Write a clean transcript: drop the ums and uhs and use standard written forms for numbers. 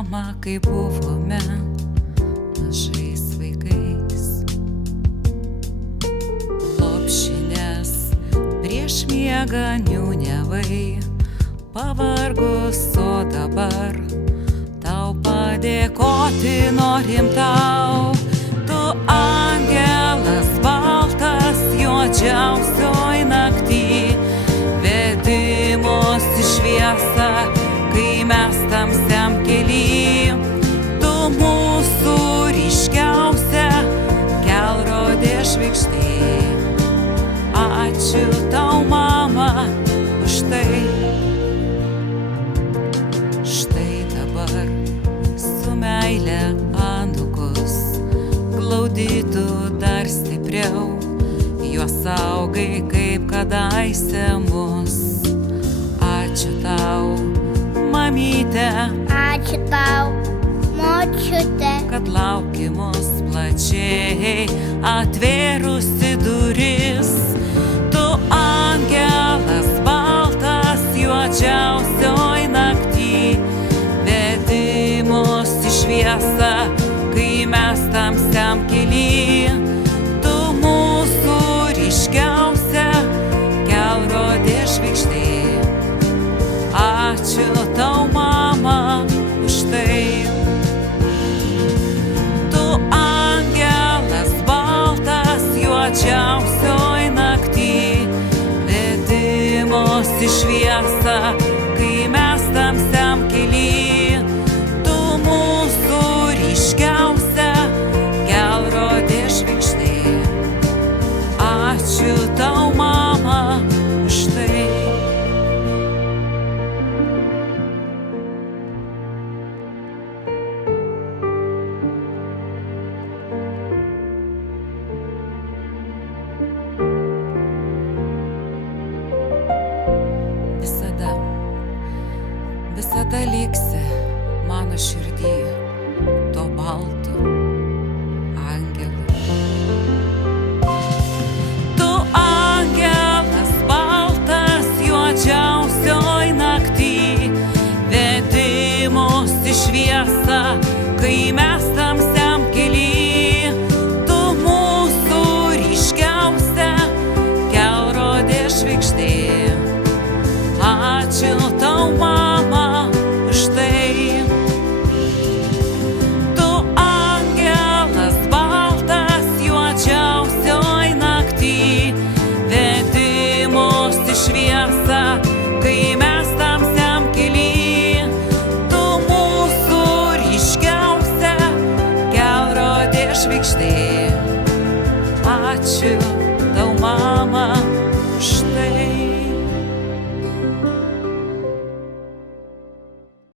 mama, kai buvome mažais vaikais. Lopšinės prieš miegą niūniavai, pavargus, o dabar tau padėkoti norim tau. Tu angelas baltas, juodžiausioj nakty, vedi mus į šviesą, kai mes tamsiam kely. Tu mūsų ryškiausia kelrodė žvaigždė. Ačiū tau, mama, už tai. Štai dabar su meile anūkus glaudytų dar stipriau, juos saugai kaip kadaise mus. Ačiū tau, mamyte, ačiū tau, močiute, kad lauki mus plačiai atvėrusi duris. Tu angelas baltas, juodžiausioj nakty, vedi mus į šviesą, kai mes tamsiam kely. Tu mūsų ryškiausia kelrodė žvaigždė. Ačiū tau, mama, už tai. Tu angelas baltas, juodžiausioj nakty, vedi mus į šviesą, kai mes tamsiam kely. Tu mūsų ryškiausia kelrodė žvaigždė. Ačiū tau, mama, už tai. Visada liksi mano širdį to baltu angelu. Tu angelas baltas, juodžiausioj nakty, vedi mus į šviesą, kai mes tamsiam kely. Tu mūsų ryškiausia kelrodė žvaigždė. Ačiū tau, mama, už tai. Tu angelas baltas, juodžiausioj nakty, vedi mus į šviesą, kai mes tamsiam kely. Tu mūsų ryškiausia kelrodė žvaigždė. Ačiū tau, mama.